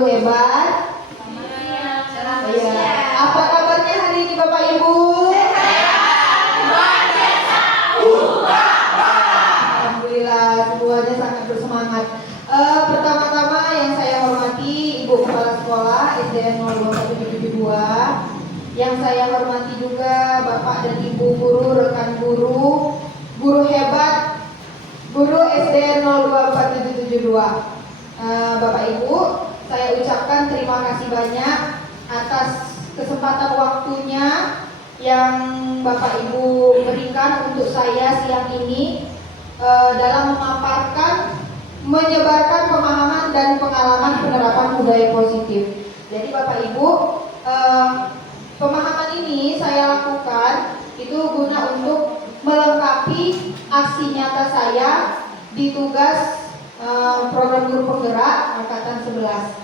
guru hebat? Iya. Apa kabarnya hari ini Bapak Ibu? Alhamdulillah, semuanya sangat bersemangat. Pertama-tama yang saya hormati Ibu Kepala Sekolah SDN 02172. Yang saya hormati juga Bapak dan Ibu guru, rekan guru, guru hebat, guru SDN 024772. Bapak Ibu, saya ucapkan terima kasih banyak atas kesempatan waktunya yang Bapak Ibu berikan untuk saya siang ini dalam memaparkan, menyebarkan pemahaman dan pengalaman penerapan budaya positif. Jadi Bapak Ibu, pemahaman ini saya lakukan itu guna untuk melengkapi aksi nyata saya di tugas program guru penggerak angkatan 11.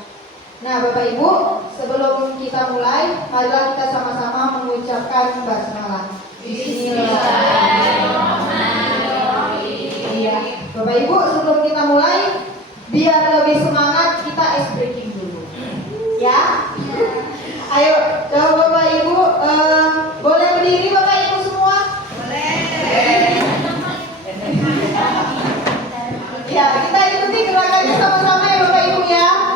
Nah, Bapak Ibu, sebelum kita mulai, marilah kita sama-sama mengucapkan basmalah. Bismillahirrahmanirrahim. Iya, Bapak Ibu, sebelum kita mulai, biar lebih semangat kita ice breaking dulu. Ya? Ayo, coba Bapak Ibu, boleh berdiri Bapak Ibu semua? Boleh. Ya, kita ikuti gerakannya sama-sama ya Bapak Ibu ya.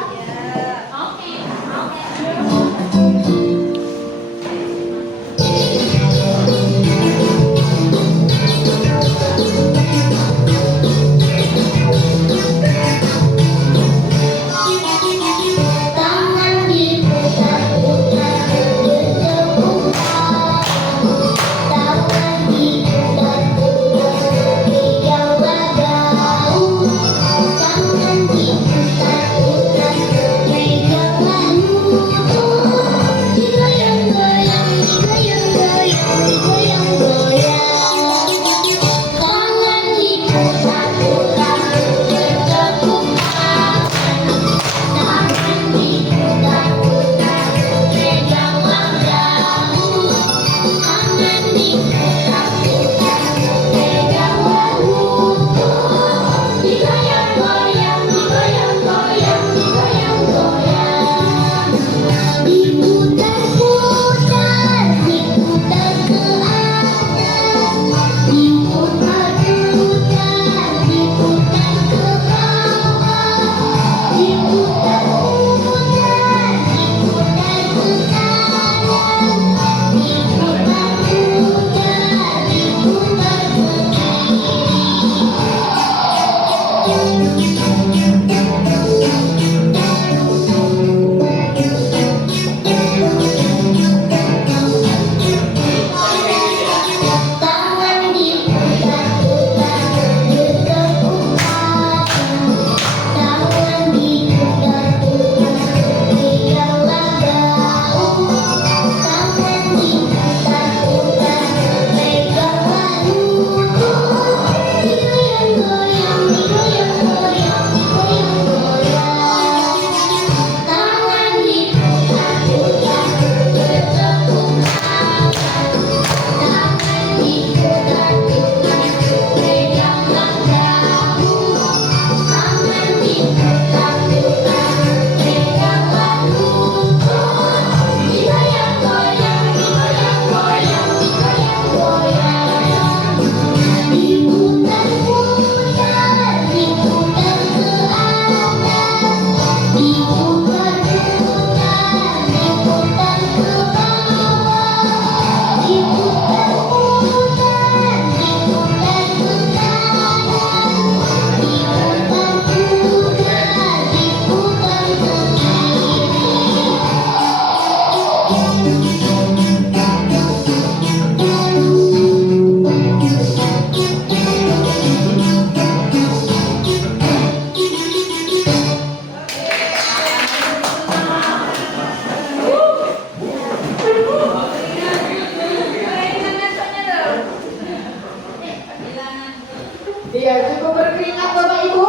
Iya, cukup berkeringat Bapak Ibu.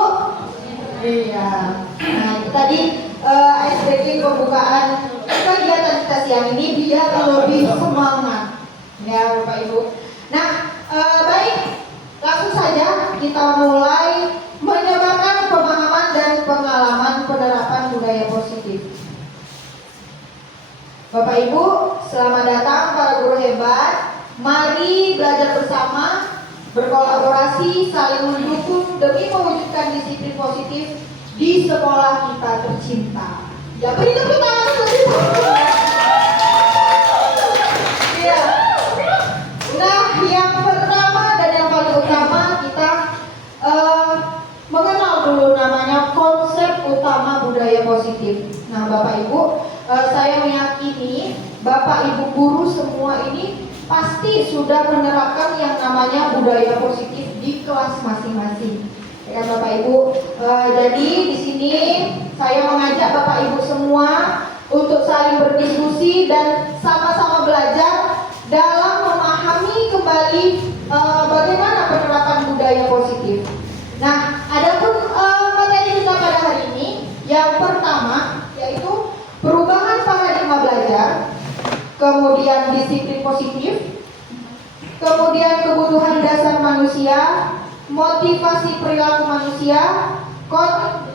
Iya. Nah, itu tadi ice breaking pembukaan kegiatan kita siang ini biar lebih semangat. Ya, Bapak Ibu. Nah, baik, langsung saja kita mulai menyebarkan pemahaman dan pengalaman penerapan budaya positif. Bapak Ibu, selamat datang para guru hebat. Mari belajar bersama, berkolaborasi, saling mendukung demi mewujudkan disiplin positif di sekolah kita tercinta. Ya, beri tepuk tangan untuk ya. Nah, yang pertama dan yang paling utama kita mengenal dulu namanya konsep utama budaya positif. Nah, Bapak Ibu, saya meyakini Bapak Ibu guru semua ini pasti sudah menerapkan yang namanya budaya positif di kelas masing-masing. Ya kan Bapak Ibu. Jadi di sini saya mengajak Bapak Ibu semua untuk saling berdiskusi dan sama-sama belajar dalam memahami kembali bagaimana penerapan budaya positif. Nah, adapun materi kita pada hari ini yang pertama yaitu perubahan paradigma belajar, kemudian disiplin positif, kemudian kebutuhan dasar manusia, motivasi perilaku manusia,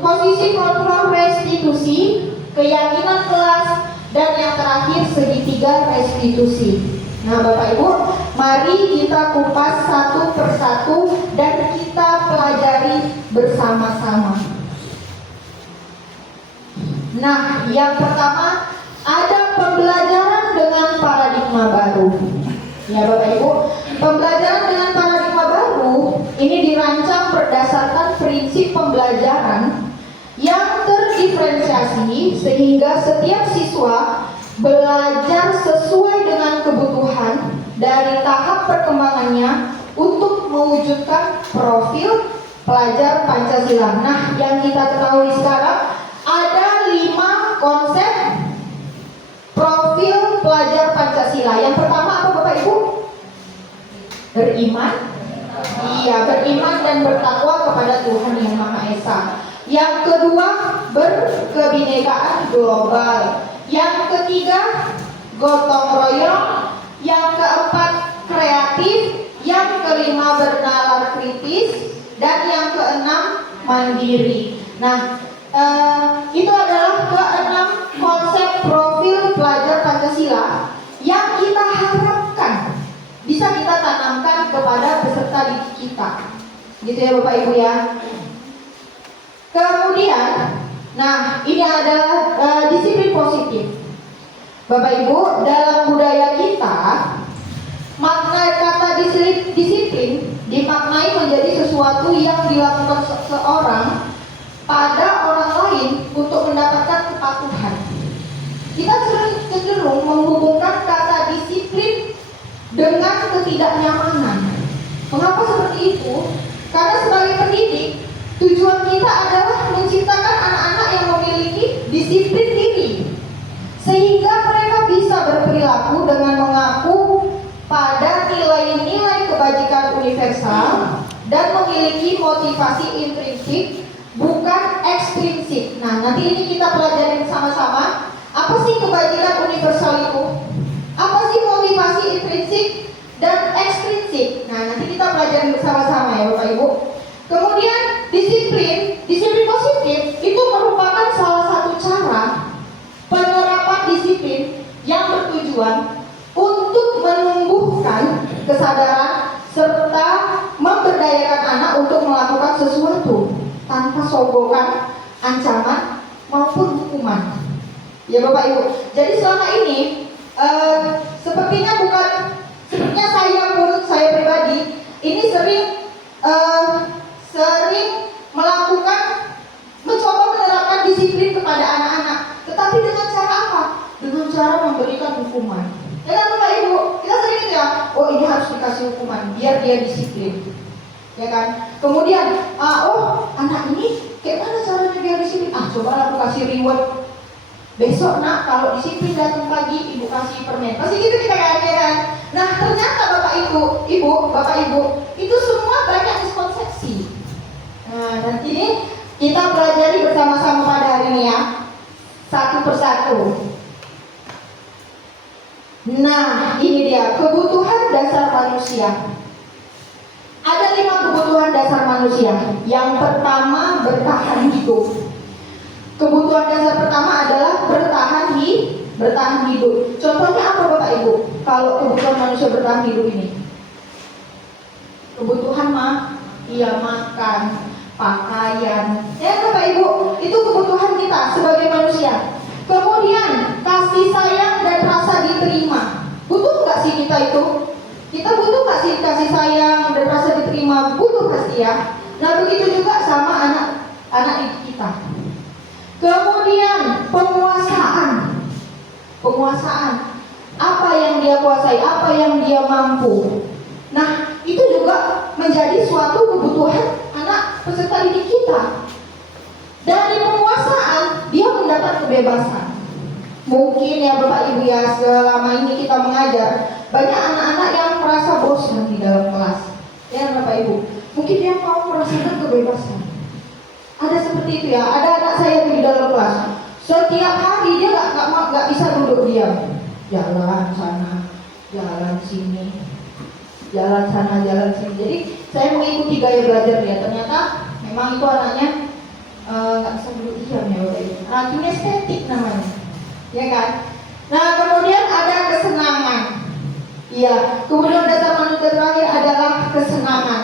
posisi kontrol restitusi, keyakinan kelas, dan yang terakhir segitiga restitusi. Nah, Bapak Ibu, mari kita kupas satu persatu dan kita pelajari bersama-sama. Nah, yang pertama ada pembelajaran dengan paradigma baru. Ya Bapak Ibu, pembelajaran dengan paradigma baru ini dirancang berdasarkan prinsip pembelajaran yang terdiferensiasi sehingga setiap siswa belajar sesuai dengan kebutuhan dari tahap perkembangannya untuk mewujudkan profil pelajar Pancasila. Nah, yang kita ketahui sekarang ada 5 konsep profil pelajar Pancasila. Yang pertama apa Bapak Ibu? Beriman. Iya, beriman dan bertakwa kepada Tuhan Yang Maha Esa. Yang kedua, berkebinekaan global. Yang ketiga, gotong royong. Yang keempat, kreatif. Yang kelima, bernalar kritis. Dan yang keenam, mandiri. Nah, itu adalah keenam konsep profil pelajar Pancasila yang kita harapkan bisa kita tanamkan kepada peserta didik kita, gitu ya Bapak Ibu ya. Kemudian, nah ini adalah disiplin positif. Bapak Ibu, dalam budaya kita makna kata disiplin dimaknai menjadi sesuatu yang dilakukan seseorang pada orang lain untuk mendapatkan kepatuhan. Kita cenderung menghubungkan kata disiplin dengan ketidaknyamanan. Mengapa seperti itu? Karena sebagai pendidik, tujuan kita adalah menciptakan anak-anak yang memiliki disiplin diri, sehingga mereka bisa berperilaku dengan mengaku pada nilai-nilai kebajikan universal dan memiliki motivasi intrinsik bukan ekstrinsik. Nah, nanti ini kita pelajari sama-sama. Apa sih kebajikan universal itu? Apa sih motivasi intrinsik dan ekstrinsik? Nah, nanti kita pelajari bersama-sama ya Bapak Ibu. Kemudian disiplin positif itu merupakan salah satu cara penerapan disiplin yang bertujuan untuk menumbuhkan kesadaran serta memberdayakan anak untuk melakukan sesuatu tanpa sogokan, ancaman maupun hukuman. Ya Bapak Ibu. Jadi selama ini sepertinya saya pribadi ini sering mencoba menerapkan disiplin kepada anak-anak. Tetapi dengan cara apa? Dengan cara memberikan hukuman. Ya kan Bapak Ibu, kita sering ya, oh ini harus dikasih hukuman biar dia disiplin. Ya kan? Kemudian, anak ini kayak mana caranya biar disiplin? Coba aku kasih reward. Besok nak kalau disiplin datang pagi ibu kasih permen. Pasti gitu kita kan? Nah ternyata Bapak Ibu, itu semua banyak miskonsepsi. Nah nanti ini kita pelajari bersama-sama pada hari ini ya, satu persatu. Nah ini dia kebutuhan dasar manusia. Ada 5 kebutuhan dasar manusia. Yang pertama bertahan hidup. Kebutuhan dasar pertama adalah bertahan bertahan hidup. Contohnya apa Bapak Ibu? Kalau kebutuhan manusia bertahan hidup ini, kebutuhan iya makan, pakaian, ya Bapak Ibu, itu kebutuhan kita sebagai manusia. Kemudian kasih sayang dan rasa diterima. Butuh nggak sih kita itu? Kita butuh nggak sih kasih sayang dan rasa diterima? Butuh pasti ya. Nah begitu juga sama anak didik kita. Kemudian penguasaan. Apa yang dia kuasai, apa yang dia mampu. Nah itu juga menjadi suatu kebutuhan anak peserta didik kita. Dari penguasaan dia mendapat kebebasan. Mungkin ya Bapak Ibu ya, selama ini kita mengajar, banyak anak-anak yang merasa bosan di dalam kelas. Ya Bapak Ibu, mungkin dia mau merasakan kebebasan. Ada seperti itu ya, ada anak saya di dalam kelas. Setiap hari dia nggak bisa duduk diam. Jalan sana, jalan sini, jalan sana, jalan sini. Jadi saya mengikuti gaya belajar dia. Ternyata memang itu anaknya nggak bisa duduk diam ya Bapak Ibu. Kinestetik namanya, ya kan? Nah kemudian ada kesenangan. Iya, kemudian dasar manusia terakhir adalah kesenangan.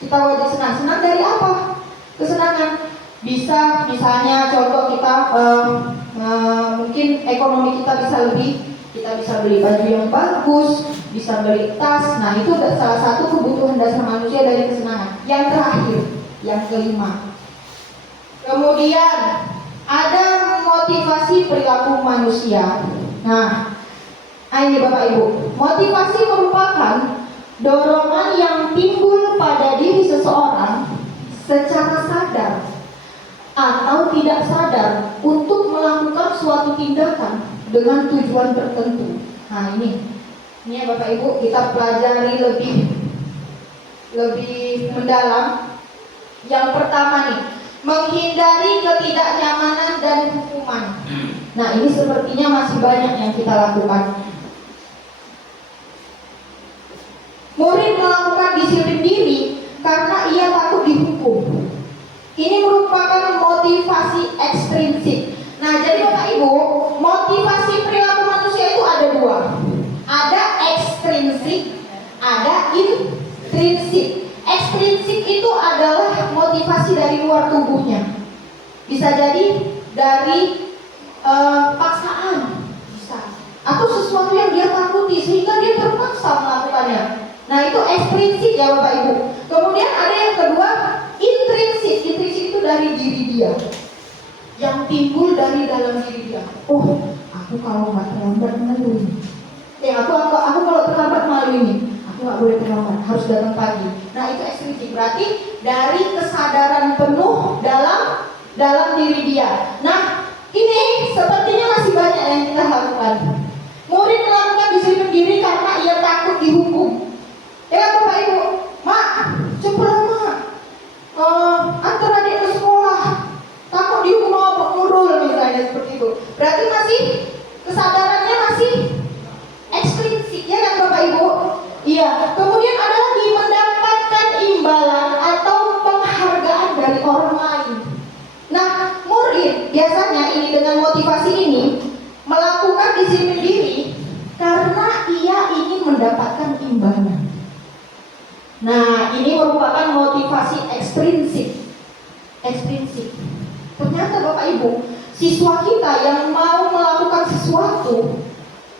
Kita wajib senang. Senang dari apa? Kesenangan bisa misalnya contoh kita mungkin ekonomi kita bisa lebih, kita bisa beli baju yang bagus, bisa beli tas. Nah itu salah satu kebutuhan dasar manusia dari kesenangan. Yang terakhir, yang kelima, kemudian ada motivasi perilaku manusia. Nah ini Bapak Ibu, motivasi merupakan dorongan yang timbul pada diri seseorang secara sadar atau tidak sadar untuk melakukan suatu tindakan dengan tujuan tertentu. Nah ini ya Bapak Ibu, kita pelajari lebih mendalam. Yang pertama nih, menghindari ketidaknyamanan dan hukuman. Nah ini sepertinya masih banyak yang kita lakukan. Murid melakukan disiplin diri karena ia takut dihukum. Ini merupakan motivasi ekstrinsik. Nah jadi Bapak Ibu, motivasi perilaku manusia itu ada dua. Ada ekstrinsik, ada intrinsik. Ekstrinsik itu adalah motivasi dari luar tubuhnya. Bisa jadi dari paksaan, bisa, atau sesuatu yang dia takuti sehingga dia terpaksa melakukannya. Nah itu ekstrinsik ya Bapak Ibu. Kemudian ada yang kedua, intrinsik. Intrinsik itu dari diri dia, yang timbul dari dalam diri dia. Oh, aku kalau nggak terlambat malu ini. Aku kalau terlambat malu ini. Aku nggak boleh terlambat, harus datang pagi. Nah itu ekstrinsik, berarti dari kesadaran penuh dalam diri dia. Nah ini sepertinya masih banyak yang kita lakukan. Murid melakukan disiplin diri karena ia takut dihukum. Ya Bapak Ibu, Mak, cepat Mak, antar adik ke sekolah, takut dihukum apa nurul misalnya seperti itu. Berarti masih kesadarannya masih ekstrinsik ya kan Bapak Ibu? Iya. Kemudian ada lagi mendapatkan imbalan atau penghargaan dari orang lain. Nah murid biasanya ini dengan motivasi ini melakukan disiplin diri karena ia ingin mendapatkan imbalan. Nah, ini merupakan motivasi ekstrinsik. Ternyata Bapak Ibu, siswa kita yang mau melakukan sesuatu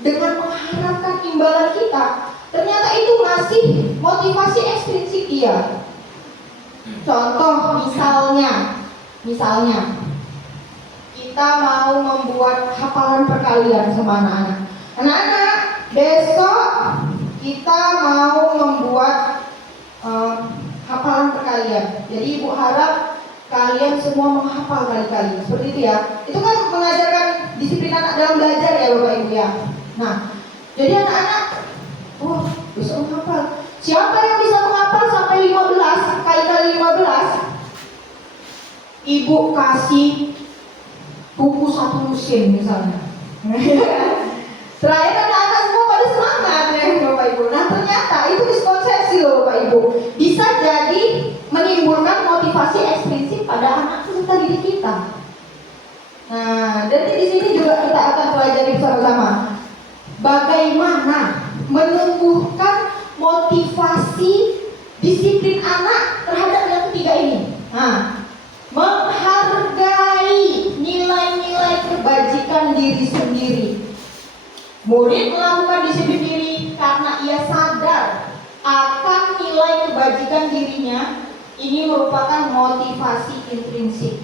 dengan mengharapkan imbalan kita, ternyata itu masih motivasi ekstrinsik dia. Contoh misalnya kita mau membuat hafalan perkalian sama anak-anak. Anak-anak, besok kita mau membuat hafalan perkalian. Jadi Ibu harap kalian semua menghafal kali-kali. Seperti itu ya. Itu kan mengajarkan disiplin anak dalam belajar ya Bapak Ibu ya. Nah, jadi anak-anak, oh bisa menghafal. Siapa yang bisa menghafal sampai 15 kali 15? Ibu kasih buku 1 lusin misalnya. Terakhir anak-anak semua pada semangat ya Bapak Ibu. Nah ternyata itu miskonsepsi loh Bapak Ibu. Bisa jadi menimbulkan motivasi ekstrinsik pada anak peserta didik kita. Nah, dan di sini juga kita akan pelajari bersama-sama. Bagaimana menumbuhkan motivasi disiplin anak terhadap yang ketiga ini? Nah, menghargai nilai-nilai kebajikan diri sendiri. Murid melakukan disiplin diri karena ia sadar akan nilai kebajikan dirinya. Ini merupakan motivasi intrinsik.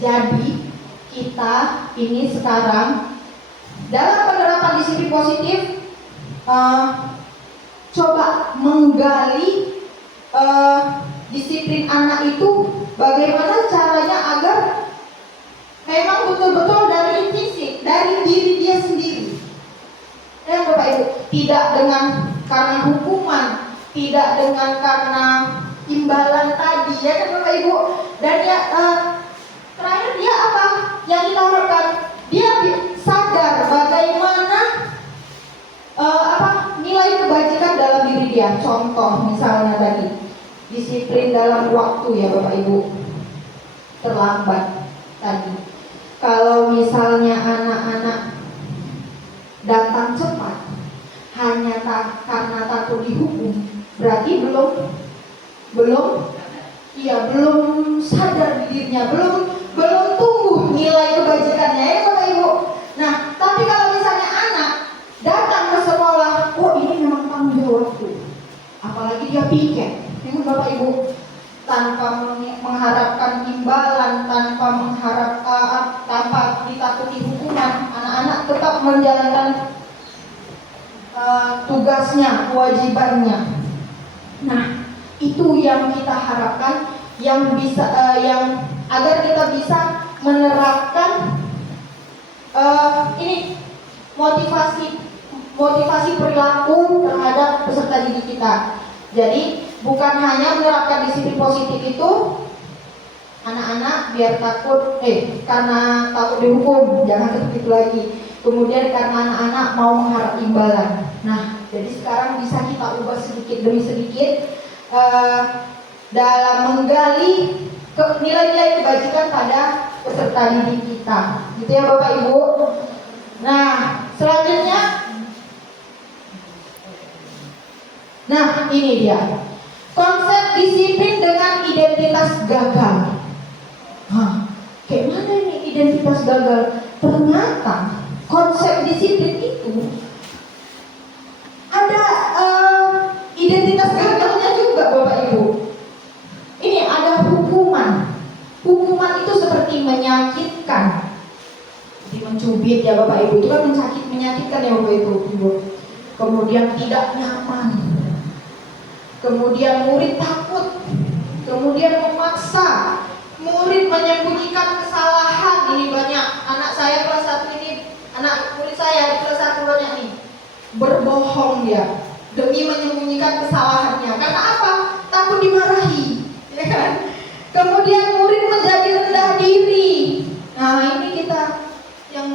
Jadi kita ini sekarang dalam penerapan disiplin positif coba menggali disiplin anak itu bagaimana caranya agar memang betul-betul dari intrinsik, dari diri dia sendiri. Ya Bapak Ibu, tidak dengan karena hukuman, tidak dengan karena imbalan tadi, ya kan Bapak Ibu. Dan ya terakhir dia apa yang kita harapkan? Dia sadar bagaimana nilai kebajikan dalam diri dia. Contoh misalnya tadi disiplin dalam waktu, ya Bapak Ibu. Terlambat tadi. Kalau misalnya anak-anak datang cepat hanya karena takut dihukum, berarti belum sadar dirinya, belum tumbuh nilai kebajikannya, ya Bapak Ibu. Nah, tapi kalau misalnya anak datang ke sekolah, oh ini memang tanggung jawabku, apalagi dia piket, ya Bapak Ibu, tanpa mengharapkan imbalan, tanpa ditakuti hukuman, anak-anak tetap menjalankan tugasnya, kewajibannya. Nah, itu yang kita harapkan, yang bisa yang agar kita bisa menerapkan ini motivasi perilaku terhadap peserta didik kita. Jadi bukan hanya menerapkan disiplin positif itu anak-anak biar takut karena takut dihukum, jangan seperti itu lagi. Kemudian karena anak-anak mau mengharap imbalan. Nah, jadi sekarang bisa kita ubah sedikit demi sedikit dalam menggali nilai-nilai kebajikan pada peserta didik kita, gitu ya Bapak Ibu. Nah, selanjutnya, nah ini dia konsep disiplin dengan identitas gagal. Kayak mana ini identitas gagal? Ternyata konsep disiplin itu ada identitas gagalnya juga Bapak Ibu. Ini ada hukuman. Hukuman itu seperti menyakitkan, seperti mencubit, ya Bapak Ibu. Itu kan menyakitkan ya Bapak Ibu. Kemudian tidak nyaman. Kemudian murid takut. Kemudian memaksa. Murid menyembunyikan kesalahan. Ini banyak. Anak saya kelas 1 ini, anak murid saya di kelas 1 banyak nih. Berbohong dia demi menyembunyikan kesalahannya. Karena apa? Takut dimarahi, ya kan? Kemudian murid menjadi rendah diri. Nah, ini yang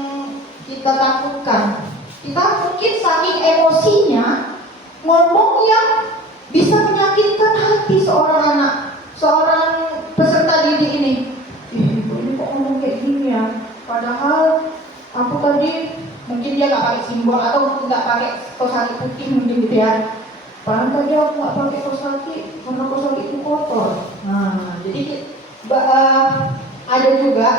kita takutkan. Kita mungkin saking emosinya ngomong yang bisa menyakitkan hati seorang anak, seorang peserta didik ini. Ibu ini kok ngomong kayak gini ya? Padahal aku tadi mungkin dia nggak pakai simbol atau nggak pakai kaos kaki putih mungkin gitu ya. Padahal tadi aku nggak pakai kaos kaki karena kaos kaki itu kotor. Nah, jadi ada juga.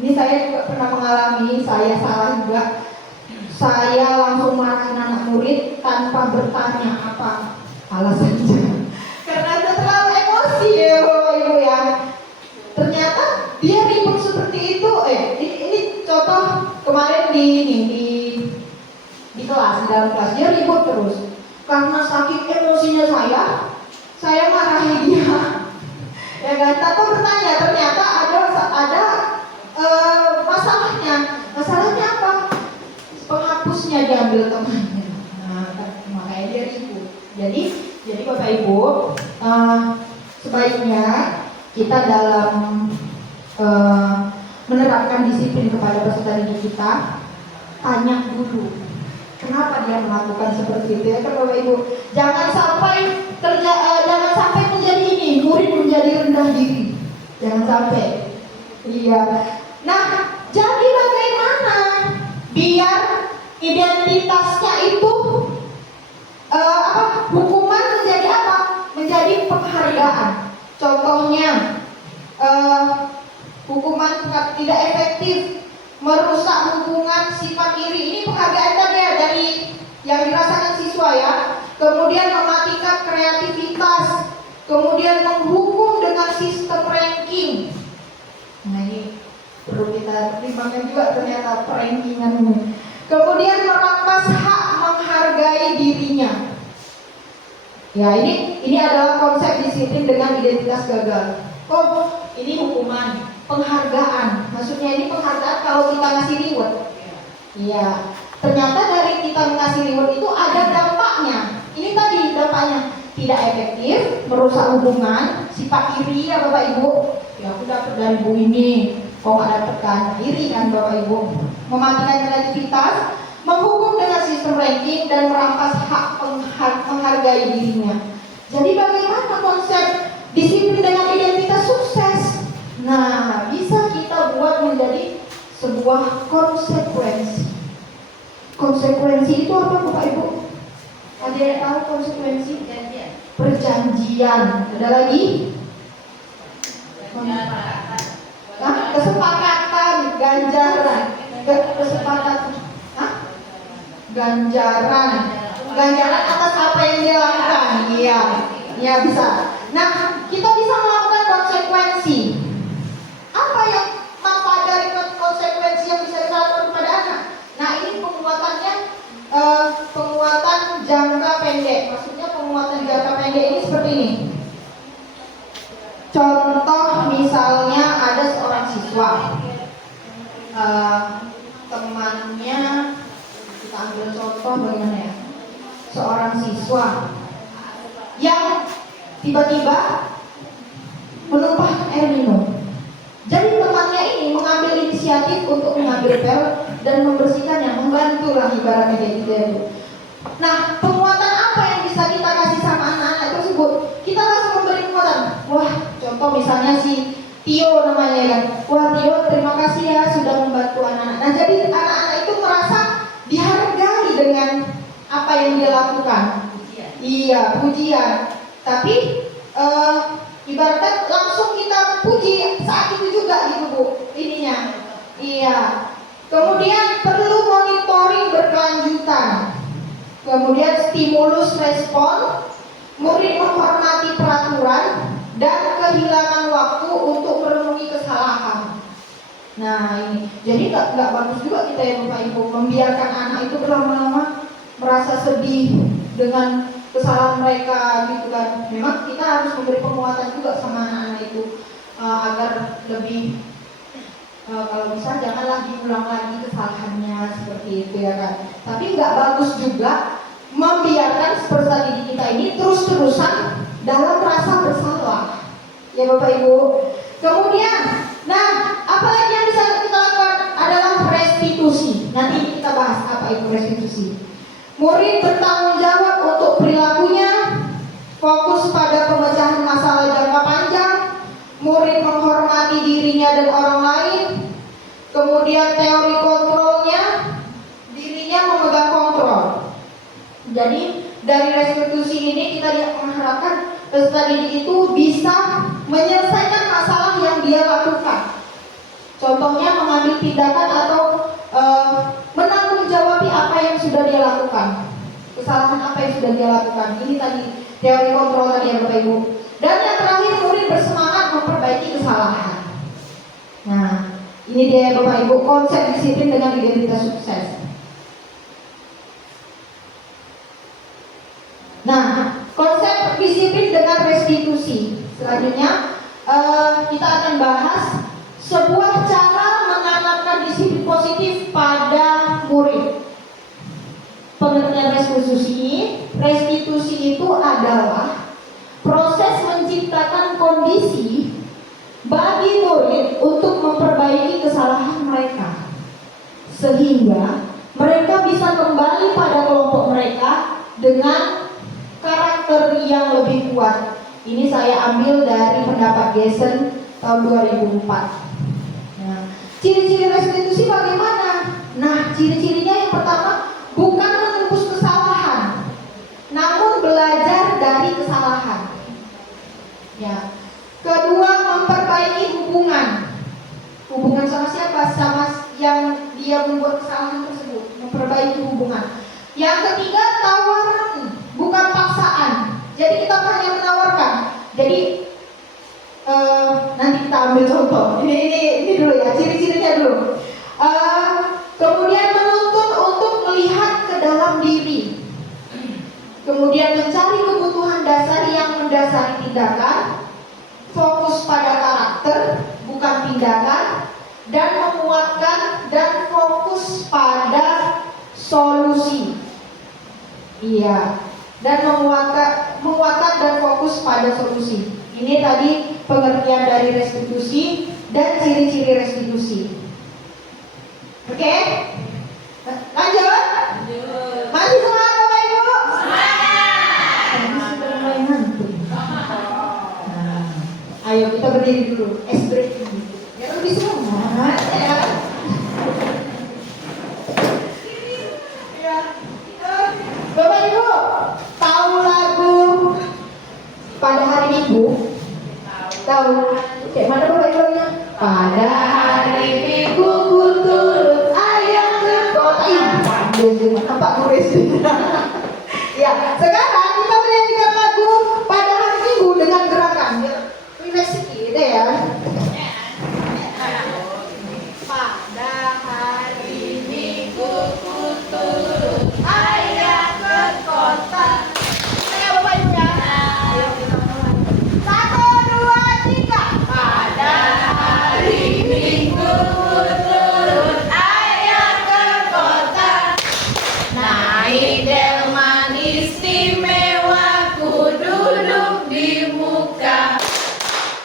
Ini saya juga pernah mengalami, saya salah juga. Saya langsung marahin anak murid tanpa bertanya apa alasannya. Karena ada terlalu emosi ya Bapak Ibu ya. Ternyata dia ribut seperti itu. Ini contoh kemarin di kelas, di dalam kelas dia ribut terus. Karena saking emosinya saya marahi dia. Ya kan, tanpa bertanya. Ternyata ada masalahnya. Masalahnya apa? Penghapusnya diambil temannya. Nah, makanya dia ribut. Jadi Bapak Ibu, sebaiknya kita dalam menerapkan disiplin kepada peserta didik kita, tanya dulu kenapa dia melakukan seperti itu, ya kan Bapak Ibu. Jangan sampai menjadi ini, murid menjadi rendah diri. Jangan sampai. Iya. Nah, jadi bagaimana biar identitasnya itu hukuman menjadi apa? Menjadi penghargaan. Contohnya hukuman tidak efektif, merusak hubungan, sifat iri. Ini penghargaan tadi ya, dari yang dirasakan siswa ya. Kemudian mematikan kreativitas, kemudian menghukum dengan sistem ranking. Nah ini perlu kita pertimbangkan juga ternyata rankingan ini. Kemudian merampas hak menghargai dirinya. Ya ini adalah konsep disiplin dengan identitas gagal. Oh ini hukuman, penghargaan. Maksudnya ini penghargaan kalau kita ngasih reward. Iya. Ternyata dari kita ngasih reward itu ada dampaknya. Ini tadi dampaknya tidak efektif, merusak hubungan, sifat iri ya Bapak Ibu. Ya aku dapat dari Bu ini, kok nggak dapat kan? Iri kan Bapak Ibu. Mematikan kreativitas, menghukum dengan sistem ranking dan merampas hak menghargai dirinya. Jadi bagaimana konsep disiplin dengan identitas sukses? Nah, bisa kita buat menjadi sebuah konsekuensi. Konsekuensi itu apa Bapak Ibu? Ada yang tahu konsekuensi? Perjanjian. Ada lagi? Kesepakatan, ganjaran. Kesepakatan. Ganjaran atas apa yang dia lakukan. Iya bisa. Nah, kita bisa melakukan konsekuensi. Apa yang manfaat dari konsekuensi yang bisa dilakukan kepada anak? Nah, ini penguatannya penguatan jangka pendek. Maksudnya penguatan jangka pendek ini seperti ini. Contoh misalnya ada seorang siswa, temannya, kita ambil contoh bagaimana ya, seorang siswa yang tiba-tiba menumpah air minum. Jadi temannya ini mengambil inisiatif untuk mengambil pel dan membersihkannya, membantulah ibaratnya kayak gitu ya Bu. Nah, penguatan apa yang bisa kita kasih sama anak-anak tersebut? Kita langsung memberi penguatan. Wah, contoh misalnya si Tio namanya kan. Wah Tio, terima kasih ya sudah membantu anak-anak. Nah, jadi anak-anak itu merasa dihargai dengan apa yang dia lakukan. Pujian. Iya, pujian. Tapi ibaratnya langsung kita puji saat itu juga gitu Bu, ininya. Iya. Kemudian perlu monitoring berkelanjutan. Kemudian stimulus respon, murid menghormati peraturan dan kehilangan waktu untuk merenungi kesalahan. Nah ini, jadi nggak bagus juga kita ya Bapak Ibu membiarkan anak itu berlama-lama merasa sedih dengan kesalahan mereka gitu kan. Memang kita harus memberi penguatan juga sama anak-anak itu agar lebih kalau bisa janganlah diulang lagi kesalahannya seperti itu ya kan. Tapi nggak bagus juga membiarkan peserta didik kita ini terus-terusan dalam rasa bersalah ya Bapak Ibu. Kemudian, nah apalagi yang bisa kita lakukan adalah restitusi. Nanti kita bahas apa itu restitusi. Murid bertanggung jawab untuk perilakunya, fokus pada pemecahan masalah jangka panjang, murid menghormati dirinya dan orang lain, kemudian teori kontrolnya, dirinya memegang kontrol. Jadi dari restitusi ini kita mengharapkan peserta didik itu bisa menyelesaikan masalah yang dia lakukan. Contohnya mengambil tindakan atau menanggung-jawabi apa yang sudah dia lakukan, kesalahan apa yang sudah dia lakukan. Ini tadi teori kontrol tadi ya Bapak Ibu. Dan yang terakhir, murid bersemangat memperbaiki kesalahan. Nah, ini dia Bapak Ibu konsep disiplin dengan identitas sukses. Nah, konsep disiplin dengan restitusi. Selanjutnya kita akan bahas sebuah cara menanamkan disiplin positif pada murid. Pengertian restitusi itu adalah proses menciptakan kondisi bagi murid untuk memperbaiki kesalahan mereka, sehingga mereka bisa kembali pada kelompok mereka dengan karakter yang lebih kuat. Ini saya ambil dari pendapat Gessen tahun 2004. Nah, ciri-ciri restitusi bagaimana? Nah, ciri-cirinya yang pertama, bukan menembus kesalahan, namun belajar dari kesalahan. Ya. Kedua, memperbaiki hubungan. Hubungan sama siapa? Sama yang dia membuat kesalahan tersebut. Memperbaiki hubungan. Yang ketiga, tawaran, bukan paksaan. Jadi kita hanya menawarkan. Jadi nanti kita ambil contoh. Ini dulu ya, ciri-cirinya dulu. Kemudian menuntut untuk melihat ke dalam diri. Kemudian mencari kebutuhan dasar yang mendasari tindakan. Fokus pada karakter, bukan tindakan. Dan menguatkan dan fokus pada solusi. Iya. Dan menguatkan dan fokus pada solusi. Ini tadi pengertian dari restitusi dan ciri-ciri restitusi. Oke? Lanjut? Masih semangat Bapak Ibu? Semangat! Ini sudah mulai ngantuk. Ayo kita berdiri dulu. Break dulu. Biar lebih semangat ya. Bapak Ibu, tahu lagu Pada Hari Minggu? Tahu? Kayak mana Bapak Ibu-nya? Pada hari Minggu ku turut ayah ke kota. Ih, nampak kuris. Ya, sekarang kita menyanyikan lagu Pada Hari Minggu dengan gerakan. Relax sedikit ya. Pada hari Minggu ku turut ayah ke kota. Ayo Bapak Ibu ya. Ayo kita mulai. 1, 2, 3. Pada hari Minggu ku turut ayah ke kota. Naik delman istimewa, ku duduk di muka.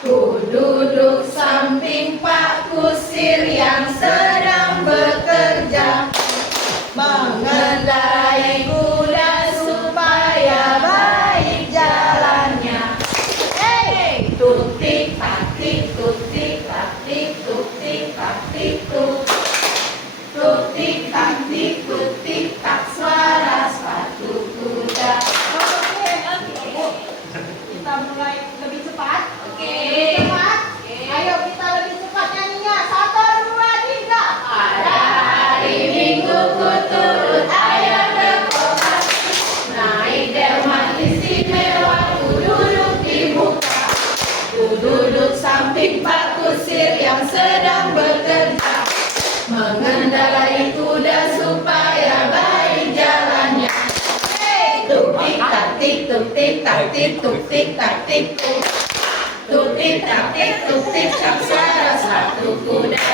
Ku duduk samping Pak Kusir yang sedang bekerja, mengendarai kuda supaya baik jalannya. Hey, tutik taktik, tutik taktik, tutik taktik, tutik taktik, tutik tak suara sepatu kuda. Oke, kita mulai lebih cepat. Oke. Cepat. Ayo kita lebih cepat nyanyinya. 1, 2, 3. Pada hari Minggu ku turut ayah ke kota. Naik delman istimewa, ku duduk di muka. Ku duduk samping Pak Kusir yang sedang bekerja, mengendarai kuda supaya baik jalannya. Hey, tutik taktik, tutik taktik, tutik taktik, tutik taktik, tutik tak suara sepatu kuda.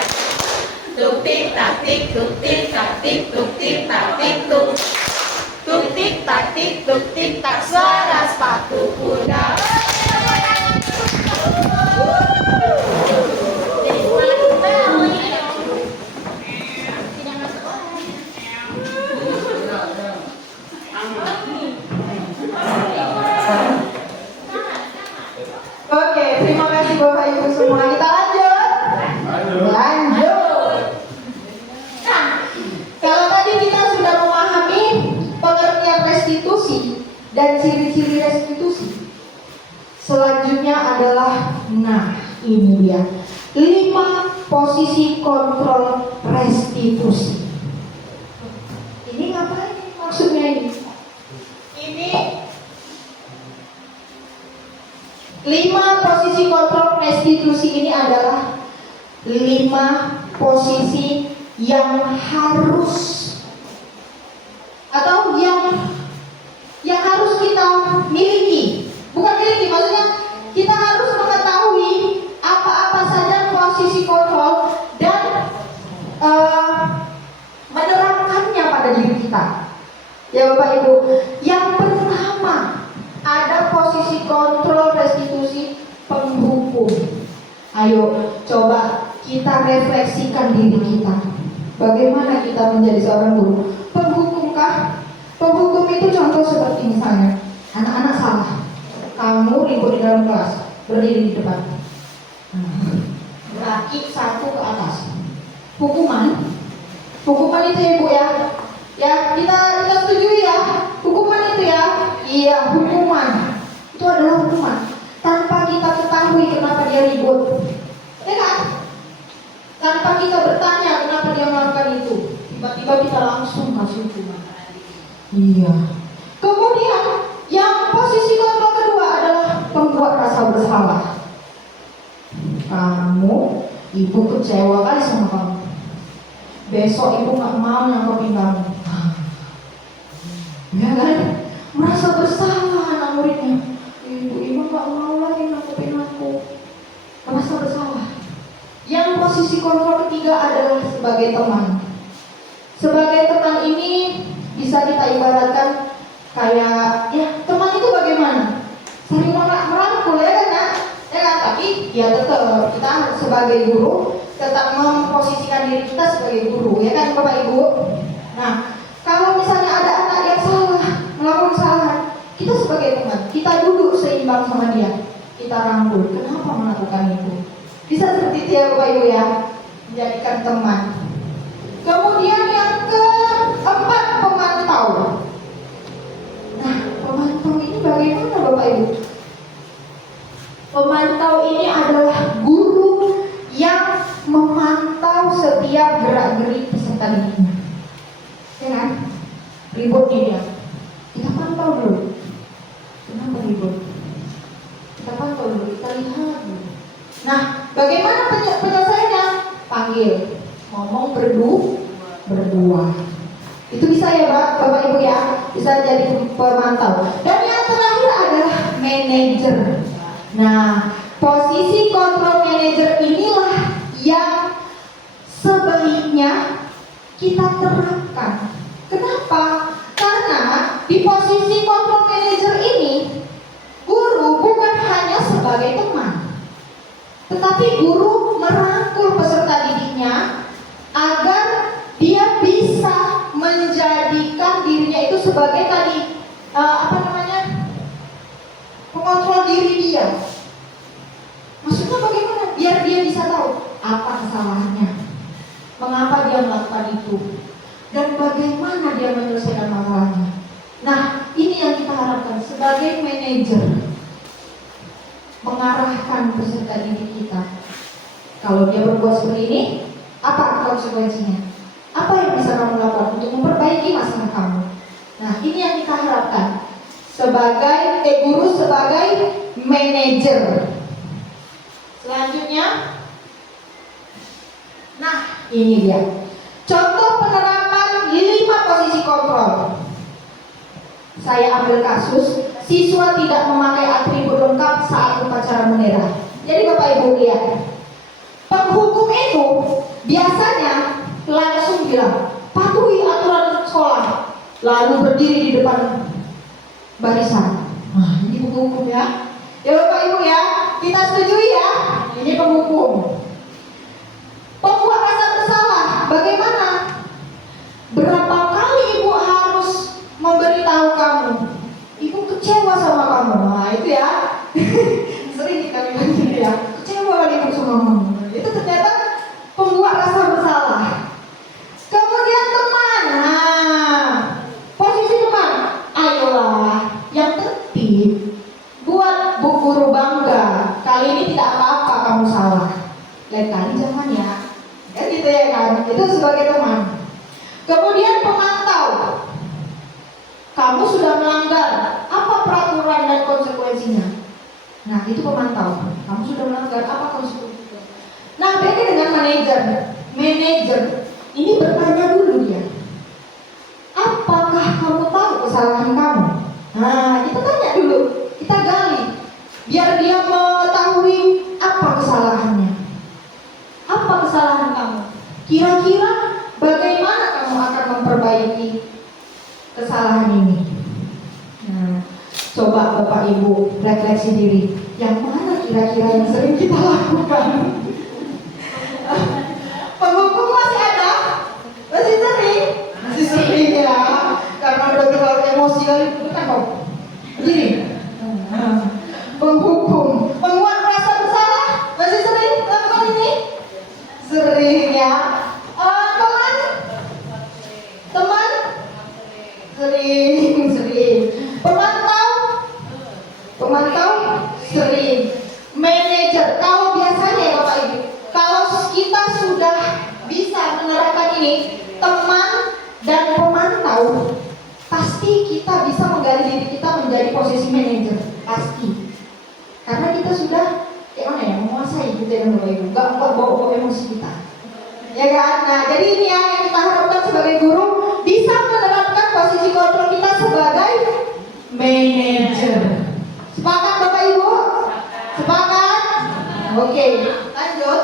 Tutik taktik, tutik taktik, tutik taktik, tutik taktik, tutik tak suara sepatu kuda. Oke, terima kasih Bapak Ibu semua. Kita lanjut. Lanjut. Nah, kalau tadi kita sudah memahami pengertian restitusi dan ciri-ciri restitusi, selanjutnya adalah, nah ini dia, 5 posisi kontrol restitusi. Ini ngapain maksudnya ini? Ini 5 posisi kontrol restitusi ini adalah 5 posisi yang harus atau yang harus kita miliki. Bukan miliki, maksudnya kita harus mengetahui apa-apa saja posisi kontrol dan menerapkannya pada diri kita. Ya Bapak Ibu, yang pertama ada posisi kontrol restitusi penghukum. Ayo coba kita refleksikan diri kita. Bagaimana kita menjadi seorang guru? Penghukumkah? Penghukum itu contoh seperti misalnya anak-anak salah, kamu ribut di dalam kelas, berdiri di depan, kaki 1 ke atas. Hukuman Hukuman itu ya Bu ya. Ya, kita setujui ya. Hukuman itu ya. Iya, hukuman. Itu adalah hukuman. Tanpa kita ketahui kenapa dia ribut. Ya kan? Tanpa kita bertanya kenapa dia melakukan itu. Tiba-tiba kita langsung kasih hukuman. Iya. Kemudian yang posisi kontrol kedua adalah pembuat rasa bersalah. Kamu, ibu kecewa kali sama kamu. Besok ibu gak mau nangkepin kamu. Ya kan? Merasa bersalah anak muridnya. Ibu gak mau lagi nangkepin aku. Merasa bersalah. Yang posisi kontrol ketiga adalah sebagai teman. Sebagai teman ini bisa kita ibaratkan kayak, ya teman itu bagaimana? Saling merangkul ya kan? Ya kan? Tapi ya tetap kita sebagai guru tetap memposisikan diri kita sebagai guru, ya kan Bapak Ibu? Nah, kalau misalnya ada anak yang salah, melakukan kesalahan, kita sebagai teman, kita duduk seimbang sama dia, kita rangkul, kenapa melakukan itu? Bisa seperti itu ya Bapak Ibu ya, menjadikan teman. Kemudian yang keempat, pemantau. Nah, pemantau ini bagaimana Bapak Ibu? Pemantau ini adalah guru yang memantau setiap gerak-gerik peserta didiknya. Ya kan? Ribut dia. Kita pantau dulu. Kenapa ribut? Kita pantau dulu, kita lihat dulu. Nah, bagaimana penyelesaiannya? Panggil, ngomong berdua. Itu bisa ya Bapak Ibu ya, bisa jadi pemantau. Dan yang terakhir adalah manajer. Nah, posisi kontrol manajer inilah yang sebaiknya kita terapkan. Kenapa? Karena di posisi kontrol manajer ini, guru bukan hanya sebagai teman, tetapi guru merangkul peserta didiknya agar dia bisa menjadikan dirinya itu sebagai tadi pengontrol diri dia. Maksudnya bagaimana? Biar dia bisa tahu apa kesalahannya, mengapa dia melakukan itu, dan bagaimana dia menyelesaikan masalahnya. Nah, ini yang kita harapkan sebagai manajer, mengarahkan peserta didik kita. Kalau dia berbuat seperti ini, apa konsekuensinya? Apa yang bisa kamu lakukan untuk memperbaiki masalah kamu? Nah, ini yang kita harapkan sebagai guru, sebagai manajer. Selanjutnya, nah ini dia contoh penerapan 5 posisi kontrol. Saya ambil kasus siswa tidak memakai atribut lengkap saat upacara bendera. Jadi Bapak Ibu lihat, penghukum itu biasanya langsung bilang patuhi aturan sekolah, lalu berdiri di depan barisan. Nah, ini penghukum ya. Ya Bapak Ibu ya, kita setujui ya. Ini penghukum. Pembuat rasa bersalah, bagaimana? Berapa kali ibu harus memberitahu kamu? Ibu kecewa sama kamu. Nah itu ya. Sering kita bilang gitu ya. Kecewa ibu sama kamu. Itu ternyata pembuat rasa bersalah. Kemudian teman. Nah, posisi teman. Ayolah, yang tertib. Buat Bu Guru bangga. Kali ini tidak apa-apa kamu salah. Lain kali jangan ya. Kan gitu ya kan. Itu sebagai teman. Kemudian pemantau. Kamu sudah melanggar. Apa peraturan dan konsekuensinya? Nah, itu pemantau. Kamu sudah melanggar, apa konsekuensinya? Nah, beda dengan manajer. Manajer ini bertanya dulu dia. Apakah kamu tahu kesalahan kamu? Nah, kita tanya dulu. Kita gali. Biar dia mengetahui apa kesalahannya. Apa kesalahan kamu? Kira-kira bagaimana kamu akan memperbaiki kesalahan ini? Nah, coba Bapak Ibu refleksi diri. Yang mana kira-kira yang sering kita lakukan? Penghukum masih ada? Masih sering? Masih sering ya. Karena udah terlalu emosi kali, bukan kok? Begini. Penghukum, penguat rasa bersalah, masih sering lakukan ini? Sering ya. Teman kita bisa menggali diri kita menjadi posisi manajer, pasti. Karena kita sudah kayak mana ya, menguasai gitu ya Bapak Ibu, nggak bawa emosi kita, ya kan? Nah, jadi ini yang kita harapkan sebagai guru bisa menerapkan posisi kontrol kita sebagai manajer. Sepakat Bapak Ibu? Sepakat? Oke, lanjut.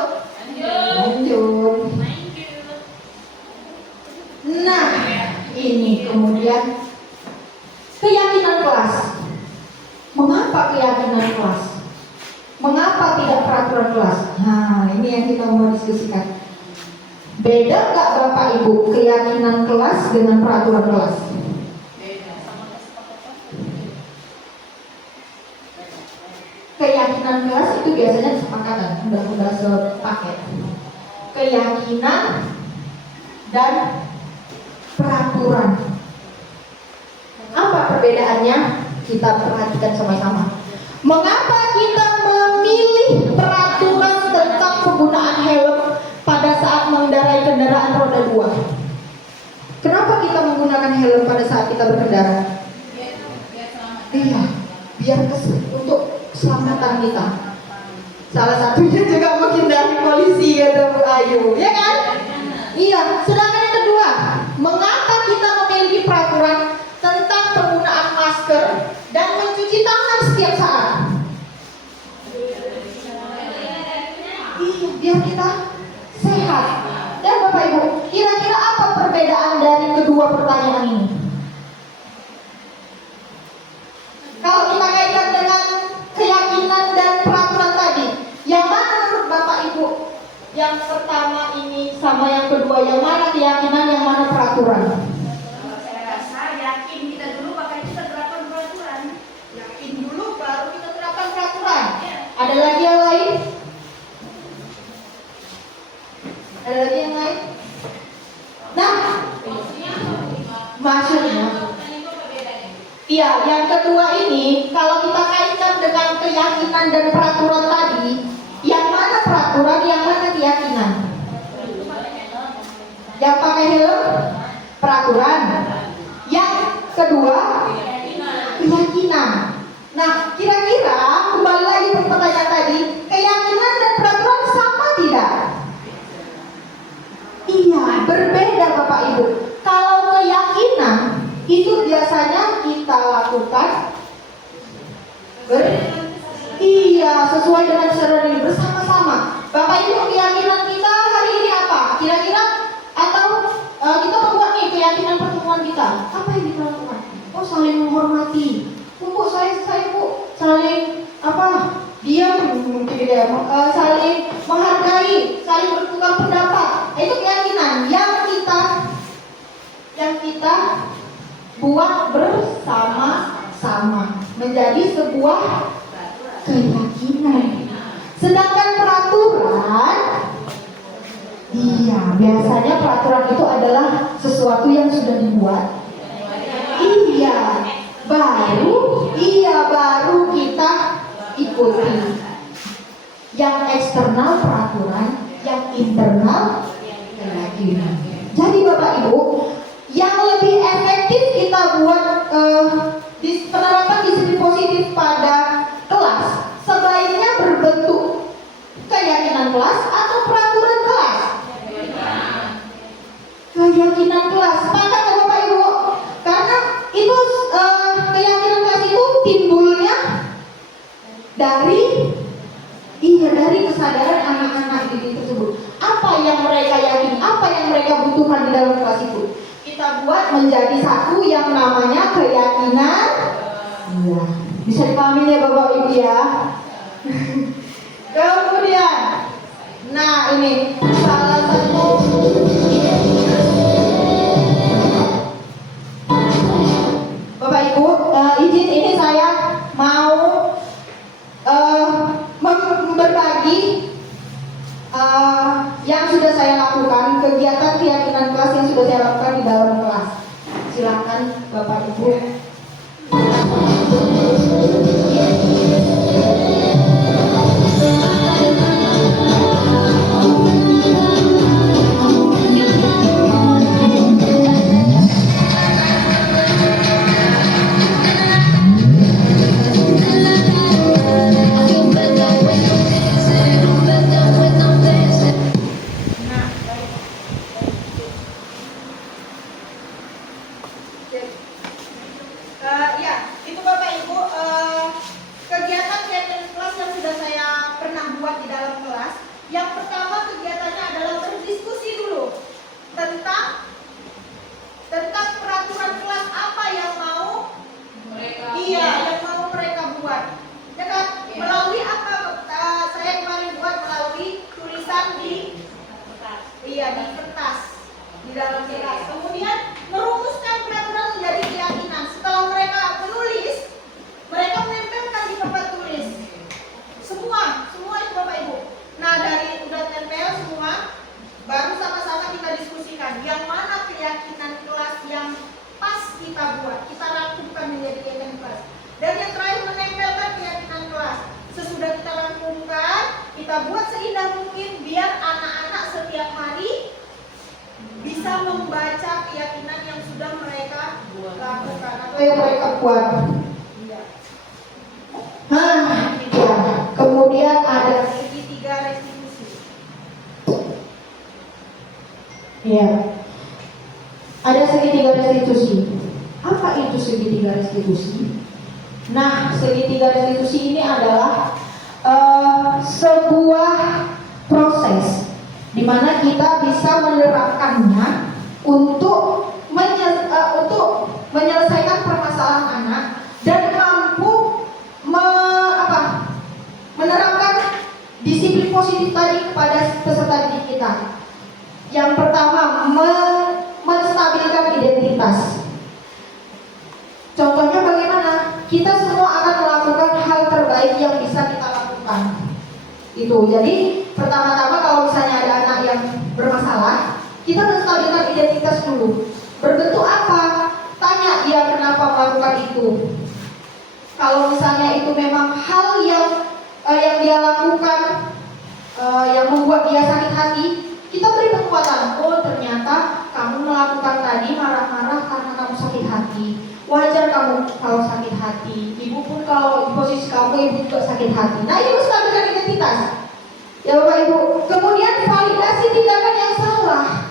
Nah, ini kemudian keyakinan kelas. Mengapa keyakinan kelas? Mengapa tidak peraturan kelas? Nah, ini yang kita mau diskusikan. Beda nggak Bapak Ibu keyakinan kelas dengan peraturan kelas? Keyakinan kelas itu biasanya kesepakatan, udah sepaket. Keyakinan dan peraturan. Apa perbedaannya? Kita perhatikan sama-sama. Mengapa kita memilih peraturan tentang penggunaan helm pada saat mengendarai kendaraan roda 2? Kenapa kita menggunakan helm pada saat kita berkendara? Iya, biar untuk keselamatan kita. Salah satunya juga menghindari polisi, kata Bu Ayu, ya kan? Iya. Sedangkan yang kedua, mengapa kita memiliki peraturan tentang penggunaan masker dan mencuci tangan setiap saat? Iya, biar kita sehat. Dan Bapak Ibu, kira-kira apa perbedaan dari kedua pertanyaan ini? Kalau kita kaitkan dengan keyakinan dan peraturan tadi, yang mana menurut Bapak Ibu? Yang pertama ini sama yang kedua, yang mana keyakinan, yang mana peraturan? Saya rasa yakin kita dulu, makanya kita terapkan peraturan. Yakin dulu baru kita terapkan peraturan. Ada lagi yang lain? Ada lagi yang lain? Nah, maksudnya iya, yang kedua ini kalau kita kaitkan dengan keyakinan dan peraturan tadi, yang mana peraturan, yang mana keyakinan? Yang pakai helm peraturan, yang kedua keyakinan. Nah, kira-kira kembali lagi ke pertanyaan tadi, keyakinan dan peraturan sama tidak? Iya, berbeda Bapak Ibu. Kalau keyakinan itu biasanya kita lakukan iya, sesuai dengan kesadaran ini bersama-sama. Bapak Ibu, keyakinan kita hari ini apa? Kira-kira atau kita membuat nih keyakinan pertemuan kita. Apa yang kita lakukan? Oh, saling menghormati. Bu, saya Bu, saling apa? Diam mungkin dia saling menghargai, saling bertukar pendapat. Itu keyakinan yang kita buat bersama-sama menjadi sebuah keyakinan. Sedangkan peraturan, iya, biasanya peraturan itu adalah sesuatu yang sudah dibuat. Iya, baru kita ikuti. Yang eksternal peraturan, yang internal keyakinan. Jadi Bapak Ibu, yang lebih efektif kita buat penerapan disiplin positif pada kelas sebaiknya berbentuk keyakinan kelas atau peraturan kelas? Keyakinan kelas. Sepakat ya Bapak Ibu? Karena itu keyakinan kelas itu timbulnya dari kesadaran anak-anak didik tersebut. Apa yang mereka yakini, apa yang mereka butuhkan di dalam kelas itu, kita buat menjadi satu yang namanya keyakinan. Iya, bisa dipahami ya Bapak Ibu ya. Kemudian, nah ini salah satu Bapak Ibu, izin ini saya mau berbagi yang sudah saya lakukan, kegiatan keyakinan kelas yang sudah saya lakukan di dalam kelas. Silakan Bapak Ibu. Ya, itu Bapak Ibu kegiatan kelas yang sudah saya pernah buat di dalam kelas. Yang pertama kegiatannya adalah berdiskusi dulu tentang peraturan kelas apa yang mau yang mau mereka buat. Ya kan? Iya. Melalui apa saya kemarin buat melalui tulisan di kertas di dalam kelas. Kemudian merumuskan peraturan menjadi keyakinan. Setelah mereka menulis, mereka menempelkan di tempat tulis. Semua itu Bapak Ibu. Nah, dari udah tempel semua, baru sama-sama kita diskusikan yang mana keyakinan kelas yang pas kita buat, kita rangkumkan menjadi keyakinan kelas. Dan yang terakhir menempelkan keyakinan kelas. Sesudah kita rangkumkan, kita buat seindah mungkin biar anak-anak setiap hari bisa membaca keyakinan yang sudah mereka lakukan atau yang mereka buat. Kemudian ada segitiga restitusi. Ada segitiga restitusi. Apa itu segitiga restitusi? Nah, segitiga restitusi ini adalah sebuah proses di mana kita bisa menerapkannya untuk menyelesaikan permasalahan anak dan mampu menerapkan disiplin positif tadi kepada peserta didik kita. Yang pertama, menstabilkan identitas. Contohnya bagaimana? Kita semua akan melakukan hal terbaik yang bisa kita lakukan. Itu. Jadi pertama-tama kalau misalnya ada anak yang bermasalah, kita menstabilkan identitas dulu. Berbentuk apa? Tanya dia kenapa melakukan itu. Kalau misalnya itu memang hal yang dia lakukan yang membuat dia sakit hati, kita beri penguatan. Oh, ternyata kamu melakukan tadi marah-marah karena kamu sakit hati. Wajar kamu kalau sakit hati. Ibu pun kalau di posisi kamu, ibu juga sakit hati. Nah, ini menstabilkan identitas. Ya Bapak Ibu. Kemudian validasi tindakan yang salah.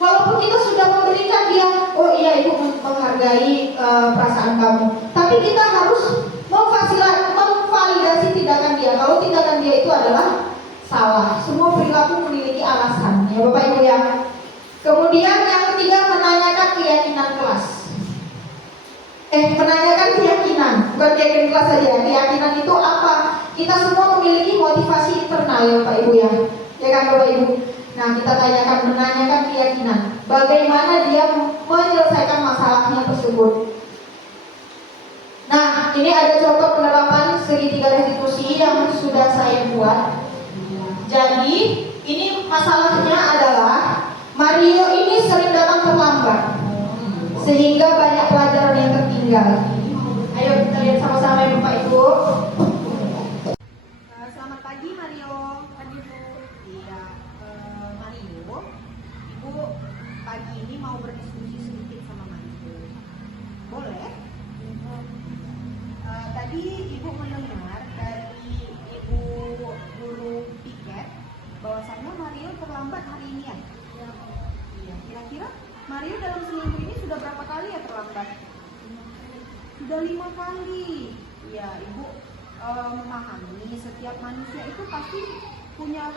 Walaupun kita sudah memberikan dia, oh iya ibu menghargai perasaan kamu, tapi kita harus memvalidasi tindakan dia. Kalau tindakan dia itu adalah salah, semua perilaku memiliki alasan, ya Bapak Ibu ya. Kemudian yang ketiga, menanyakan keyakinan kelas. Menanyakan keyakinan, bukan keyakinan kelas saja. Keyakinan itu apa? Kita semua memiliki motivasi internal ya Bapak Ibu ya. Ya kan Bapak Ibu. Nah, kita menanyakan keyakinan. Bagaimana dia menyelesaikan masalahnya tersebut. Nah, ini ada contoh penerapan segitiga restitusi yang sudah saya buat. Jadi, ini masalahnya adalah Mario ini sering datang terlambat, sehingga banyak pelajaran yang tertinggal. Ayo kita lihat sama-sama ya Bapak Ibu. Selamat pagi Mario. Pagi Bu. Iya, Mario. Ibu pagi ini mau berdiskusi sedikit sama Mario. Boleh? Tadi Ibu mendengar dari Ibu guru piket bahwasannya Mario terlambat hari ini ya? Iya. Kira-kira Mario dalam seminggu ini sudah berapa kali ya terlambat? Sudah 5 kali. Ya, Ibu memahami setiap manusia itu pasti punya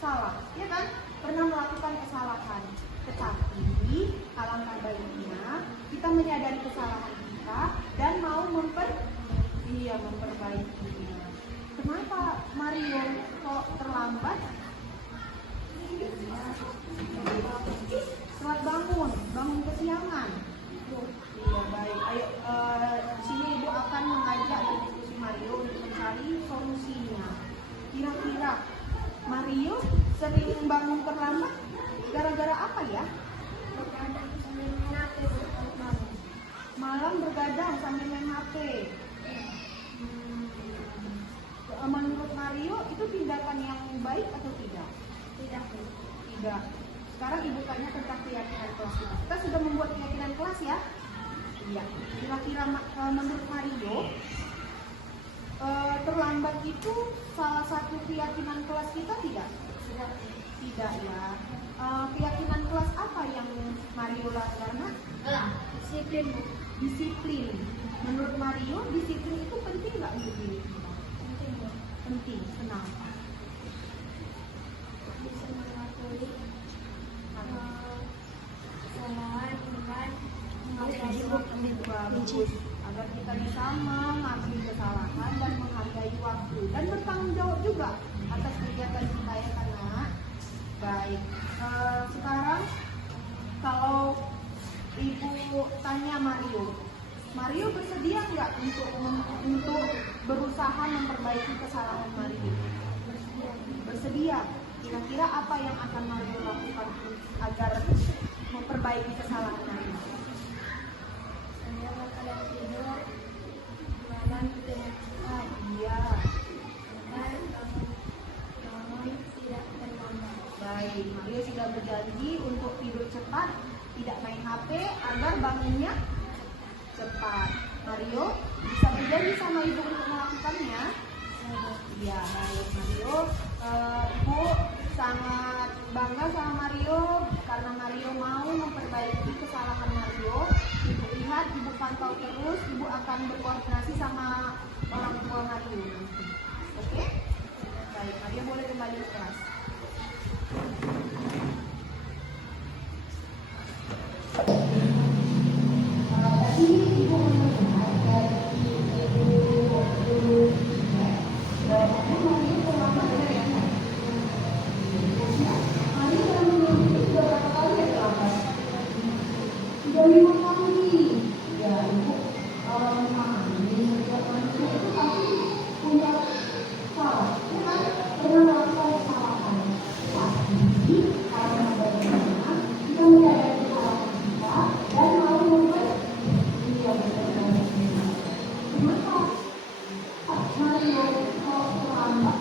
salah, ya kan? Pernah melakukan kesalahan. Tetapi alangkah baiknya kita menyadari kesalahan kita dan mau memperbaikinya. Kenapa Mario kok terlambat? Selamat bangun kesiangan. Iya baik. Ayo sini Ibu akan mengajak berdiskusi Mario untuk mencari solusinya. Kira-kira Mario sering bangun terlambat gara-gara apa ya? Malam bergadang sambil main HP. Menurut Mario itu tindakan yang baik atau tidak? Tidak. Sekarang Ibu tanya tentang keyakinan kelas kita. Kita sudah membuat keyakinan kelas ya? Iya. Kira-kira menurut Mario terlambat itu salah satu keyakinan kelas kita tidak? Tidak ya. Keyakinan kelas apa yang Mario karena Disiplin, Bu. disiplin. Menurut Mario, disiplin itu penting nggak untuk diri kita? Penting, Bu. Penting. Kenapa? Bisa mengakui kesalahan dengan menghargai waktu. Bagus. Agar kita bisa mengakui kesalahan dan menghargai waktu dan bertanggung jawab juga atas kegiatan kita ya karena baik. Sekarang kalau ibu tanya Mario bersedia nggak untuk berusaha memperbaiki kesalahan Mario? Bersedia. Kira-kira apa yang akan Mario lakukan agar memperbaiki kesalahan Mario? Saya bakalan tidur malam dengan cepat. Iya. Dan bangun tidak terlambat. Baik, Mario sudah berjanji untuk tidur cepat, tidak main HP agar bangunnya cepat. Mario bisa berjanji sama ibu untuk melakukannya? Iya, baik Mario. Ibu sangat bangga sama Mario karena Mario mau memperbaiki kesalahan Mario. Ibu lihat, ibu pantau terus, ibu akan berkoordinasi sama orang tua Mario. Oke? Baik, Mario boleh kembali ke kelas. Tadi ibu mendengar dari ibu guru bahwa Mario terlambat ya. Mario dalam minggu itu sudah berapa kali ya terlambat? Sudah 5 kali. Ya ibu memahami setiap manusia itu pasti punya salah, ya kan? Pernah melakukan kesalahan. Pasti karena bagaimana kita menyadari kesalahan kita dan mau memperbaiki dia benar-benar. Kenapa Mario kok terlambat?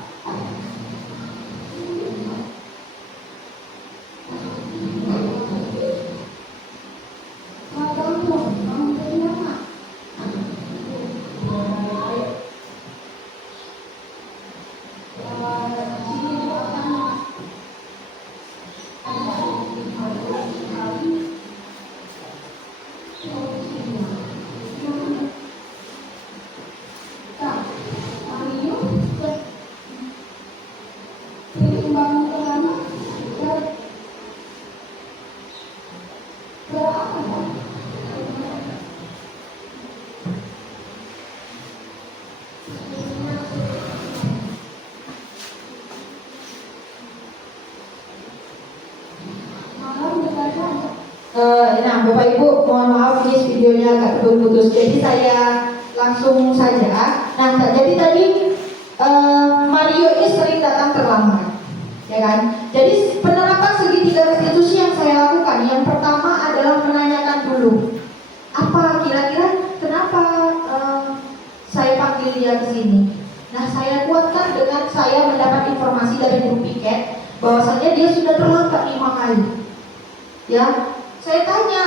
Nah, Bapak Ibu, mohon maaf ini videonya agak putus. Jadi saya langsung saja. Nah, jadi tadi Mario ini sering datang terlambat, ya kan? Jadi penerapan segitiga restitusi yang saya lakukan, yang pertama adalah menanyakan dulu, apa kira-kira kenapa saya panggil dia ke sini. Nah, saya kuatkan dengan saya mendapat informasi dari guru piket bahwasanya dia sudah terlambat 5 kali. Ya, saya tanya,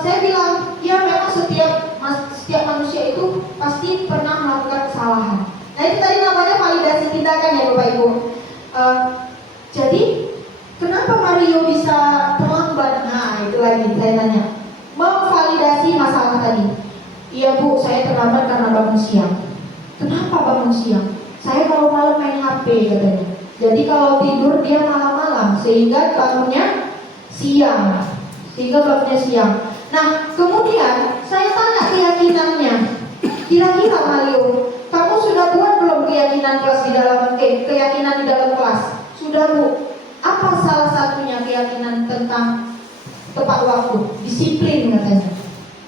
saya bilang, ya memang setiap manusia itu pasti pernah melakukan kesalahan. Nah itu tadi namanya validasi kita kan ya Bapak Ibu. Jadi kenapa Mario bisa terlambat? Nah itu lagi saya tanya, memvalidasi masalah tadi. Iya Bu, saya terlambat karena bangun siang. Kenapa bangun siang? Saya kalau malam main HP katanya. Jadi kalau tidur dia malam-malam sehingga bangunnya siang. Nah, kemudian saya tanya keyakinannya. Kira-kira Mario, kamu sudah buat belum keyakinan di dalam kelas? Sudah Bu. Apa salah satunya keyakinan tentang tepat waktu? Disiplin katanya.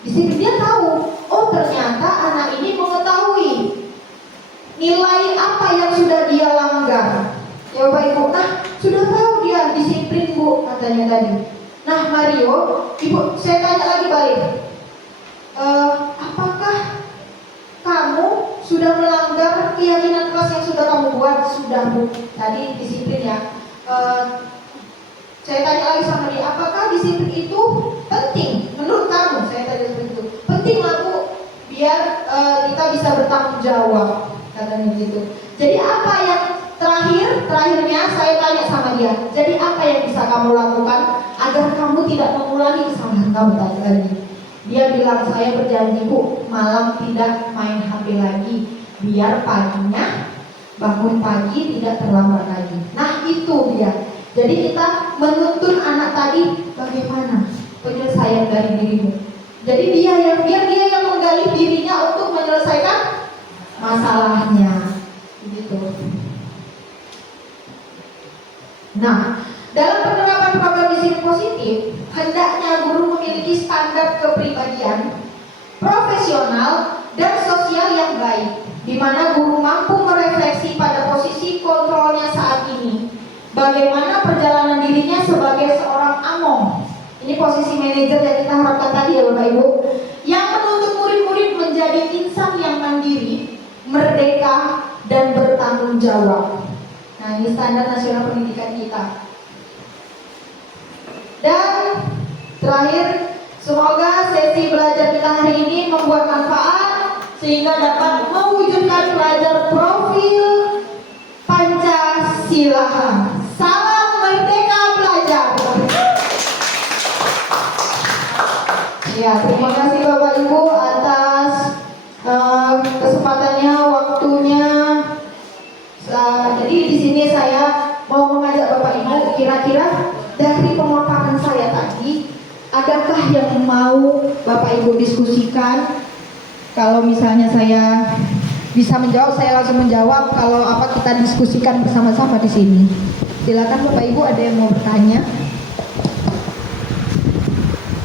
Disiplin, dia tahu. Oh ternyata anak ini mengetahui nilai apa yang sudah dia langgar. Ya Bapak Ibu, nah sudah tahu dia disiplin Bu katanya tadi. Nah Mario, Ibu, saya tanya lagi balik. Apakah kamu sudah melanggar keyakinan kelas yang sudah kamu buat? Sudah Bu, tadi disiplin ya. Saya tanya lagi sama dia, apakah disiplin itu penting menurut kamu? Saya tanya seperti itu. Penting lah Bu, biar kita bisa bertanggung jawab, katanya gitu. Jadi apa yang terakhirnya saya tanya sama dia. Jadi apa yang bisa kamu lakukan agar kamu tidak mengulangi kesalahan kamu tadi. Dia bilang, saya berjanji Bu, malam tidak main HP lagi, biar paginya bangun pagi tidak terlambat lagi. Nah itu dia. Jadi kita menuntun anak tadi bagaimana penyelesaian dari dirimu. Jadi biar dia yang menggali dirinya untuk menyelesaikan masalahnya. Gitu. Nah, dalam penerapan program disiplin positif, hendaknya guru memiliki standar kepribadian, profesional, dan sosial yang baik, di mana guru mampu merefleksi pada posisi kontrolnya saat ini, bagaimana perjalanan dirinya sebagai seorang among. Ini posisi manajer yang kita harapkan tadi ya Bapak Ibu, yang menuntut murid-murid menjadi insan yang mandiri, merdeka, dan bertanggung jawab. Nah, ini standar nasional pendidikan kita. Dan terakhir, semoga sesi belajar kita hari ini membuat manfaat sehingga dapat mewujudkan pelajar profil Pancasila. Salam merdeka belajar. Ya, terima kasih Bapak Ibu atas kesempatannya, waktunya. Jadi di sini saya mau mengajak Bapak Ibu, kira-kira dari pemaparan saya tadi, adakah yang mau Bapak Ibu diskusikan? Kalau misalnya saya bisa menjawab, saya langsung menjawab. Kalau apa, kita diskusikan bersama-sama di sini. Silakan Bapak Ibu, ada yang mau bertanya?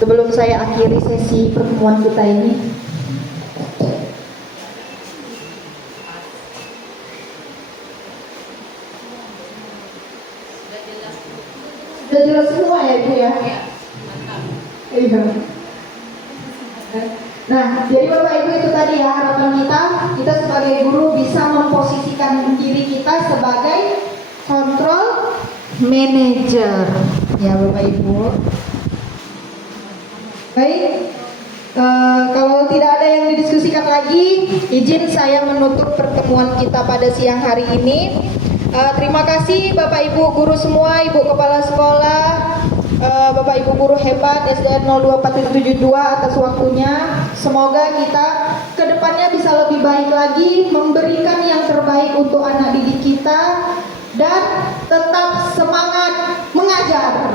Sebelum saya akhiri sesi pertemuan kita ini. Sudah jelas semua ya Ibu ya? Iya. Nah, jadi Bapak Ibu itu tadi ya harapan kita sebagai guru bisa memposisikan diri kita sebagai control manager. Ya Bapak Ibu. Baik, kalau tidak ada yang didiskusikan lagi, izin saya menutup pertemuan kita pada siang hari ini. Terima kasih Bapak Ibu guru semua, Ibu Kepala Sekolah, Bapak Ibu guru hebat SDN 024772 atas waktunya. Semoga kita kedepannya bisa lebih baik lagi, memberikan yang terbaik untuk anak didik kita, dan tetap semangat mengajar.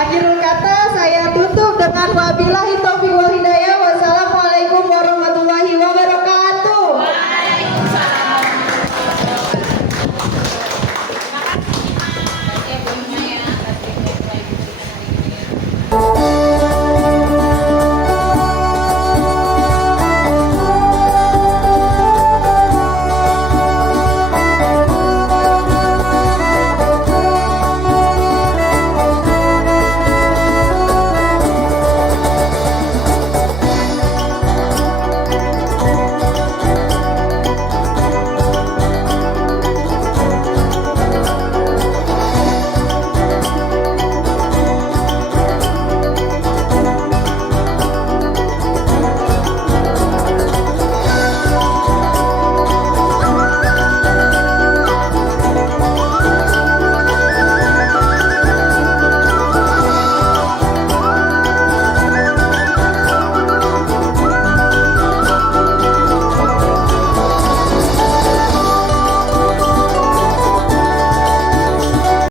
Akhirul kata saya tutup dengan wabillahi taufiq